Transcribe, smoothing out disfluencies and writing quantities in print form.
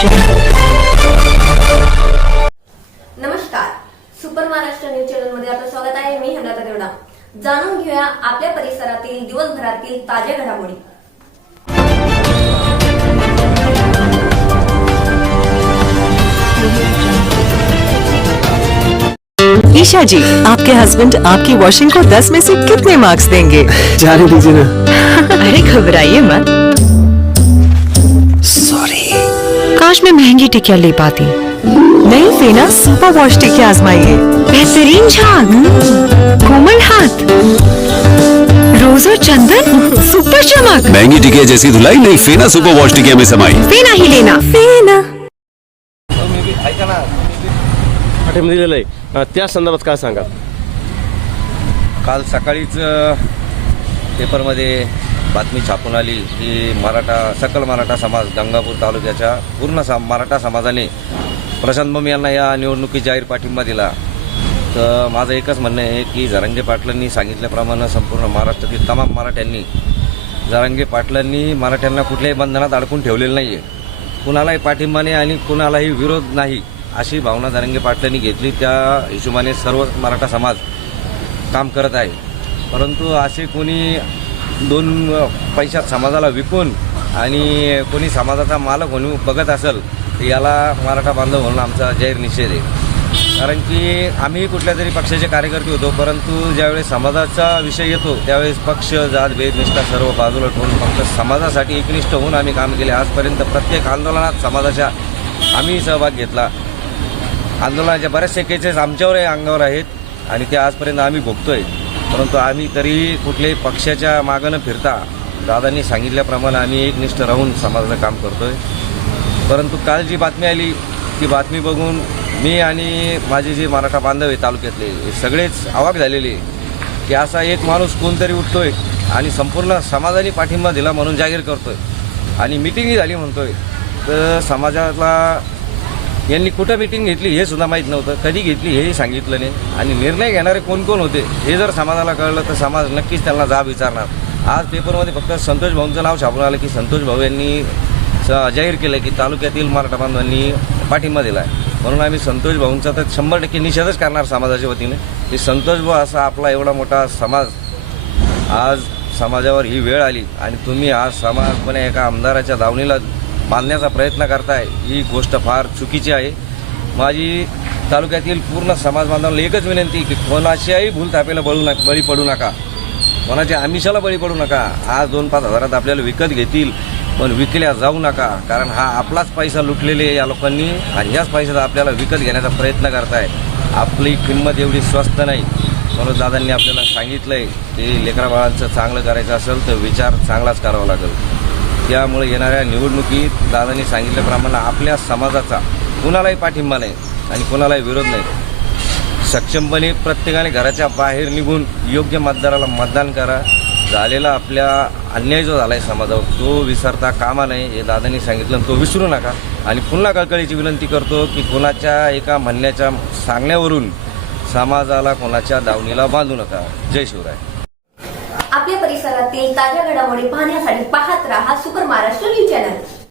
नमस्कार, super Maharashtra news channel मध्ये आपलं स्वागत आहे. मी हेमलता देवडा. जाणून घेऊया आपल्या परिसरातील दिवसभरातील ताज्या घडामोडी. ईशा जी, आपके हस्बैंड आपकी वॉशिंग को 10 में से कितने मार्क्स देंगे? जाने दीजिए ना। अरे घबराइए मत. सॉरी। काश मैं महंगी टिकिया ले पाती. नहीं फेना सुपर वॉश टिकिया आजमाइए. बेहतरीन झाग, कोमल हाथ, रोज और चंदन, सुपर चमक. महंगी टिकिया जैसी धुलाई नहीं, फेना सुपर वॉश टिकिया में समाई. फेना ही लेना. फेना. ऐका ना, पाठिंबा दिलेला आहे, त्या संदर्भात काय सांगा? काल सकाळीच पेपरमध्ये बातमी छापून आली की सकल मराठा समाज गंगापूर तालुक्याच्या पूर्ण मराठा समाजाने प्रशांत बंब यांना या निवडणुकीत जाहीर पाठिंबा दिला. तर माझं एकच म्हणणं आहे की जरांगे पाटलांनी सांगितल्याप्रमाणे संपूर्ण महाराष्ट्रातील तमाम मराठ्यांनी जरांगे पाटलांनी मराठ्यांना कुठल्याही बंधनात अडकून ठेवलेलं नाही आहे. कुणालाही पाठिंबा नाही आणि कुणालाही विरोध नाही अशी भावना जरांगे पाटलांनी घेतली. त्या हिशोबाने सर्व मराठा समाज काम करत आहे. परंतु असे कोणी दोन पैशात समाजाला विकून आणि कोणी समाजाचा मालक म्हणून बघत असेल तर याला मराठा बांधव म्हणून आमचा जाहीर निषेध आहे. कारण की आम्ही कुठल्या तरी पक्षाचे कार्यकर्ते होतो, परंतु ज्यावेळेस समाजाचा विषय येतो त्यावेळेस पक्ष जात भेद निष्ठा सर्व बाजूला ठेवून फक्त समाजासाठी एकनिष्ठ होऊन आम्ही काम केले. आजपर्यंत प्रत्येक आंदोलनात समाजाच्या आम्ही सहभाग घेतला. आंदोलनाच्या बऱ्याचशा केसेस आमच्यावरही अंगावर आहेत आणि ते आजपर्यंत आम्ही भोगतोय. परंतु आम्ही तरी कुठल्याही पक्षाच्या मागं न फिरता दादांनी सांगितल्याप्रमाणे आम्ही एकनिष्ठ राहून समाजाचं काम करतोय. परंतु काल जी बातमी आली ती बातमी बघून मी आणि माझे जे मराठा बांधव आहे तालुक्यातले हे सगळेच अवाक झालेले की असा एक माणूस कोणतरी उठतोय आणि संपूर्ण समाजाने पाठिंबा दिला म्हणून जाहीर करतोय आणि मिटिंगही झाली म्हणतोय. तर समाजाला यांनी कुठं मिटिंग घेतली हे सुद्धा माहीत नव्हतं, कधी घेतली हेही सांगितलं नाही आणि निर्णय घेणारे कोण कोण होते हे जर समाजाला कळलं तर समाज नक्कीच त्यांना जाब विचारणार. आज पेपरमध्ये फक्त संतोष भाऊंचं नाव छापून आलं की संतोष भाऊ यांनी जाहीर केलं की तालुक्यातील मराठा बांधवांनी पाठिंबा दिला आहे. म्हणून आम्ही संतोष भाऊंचा तर 100% निषेधच करणार समाजाच्या वतीने की संतोष भाऊ असा आपला एवढा मोठा समाज आज समाजावर ही वेळ आली आणि तुम्ही आज समाजपणे एका आमदाराच्या दावणीला बांधण्याचा प्रयत्न करताय ही गोष्ट फार चुकीची आहे. माझी तालुक्यातील पूर्ण समाज बांधवांना एकच विनंती की कोणाच्याही भूलथापेला बळी पडू नका, कोणाच्या आमिषाला बळी पडू नका. आज 2-5 हजारात आपल्याला विकत घेतील पण विकल्या जाऊ नका, कारण हा आपलाच पैसा लुटलेले या लोकांनी आणि ह्याच पैशाचा आपल्याला विकत घेण्याचा प्रयत्न करताय. आपली किंमत एवढी स्वस्त नाही. म्हणून दादांनी आपल्याला सांगितलं आहे की लेकराबाळांचं चांगलं करायचं असेल तर विचार चांगलाच करावा लागेल. त्यामुळे येणाऱ्या निवडणुकीत दादांनी सांगितल्याप्रमाणे आपल्या समाजाचा कुणालाही पाठिंबा नाही आणि कुणालाही विरोध नाही. सक्षमपणे प्रत्येकाने घराच्या बाहेर निघून योग्य मतदाराला मतदान करा. झालेला आपल्या अन्याय जो झाला आहे समाजावर तो विसरता कामा नये हे दादांनी सांगितलं, तो विसरू नका. आणि पुन्हा कळकळीची विनंती करतो की कोणाच्या एका म्हणण्याच्या सांगण्यावरून समाजाला कोणाच्या दावणीला बांधू नका. जय शिवराय. आपल्या परिसरातील ताज्या घडामोडी पाहण्यासाठी पाहत राहा सुपर महाराष्ट्र न्यूज चॅनल.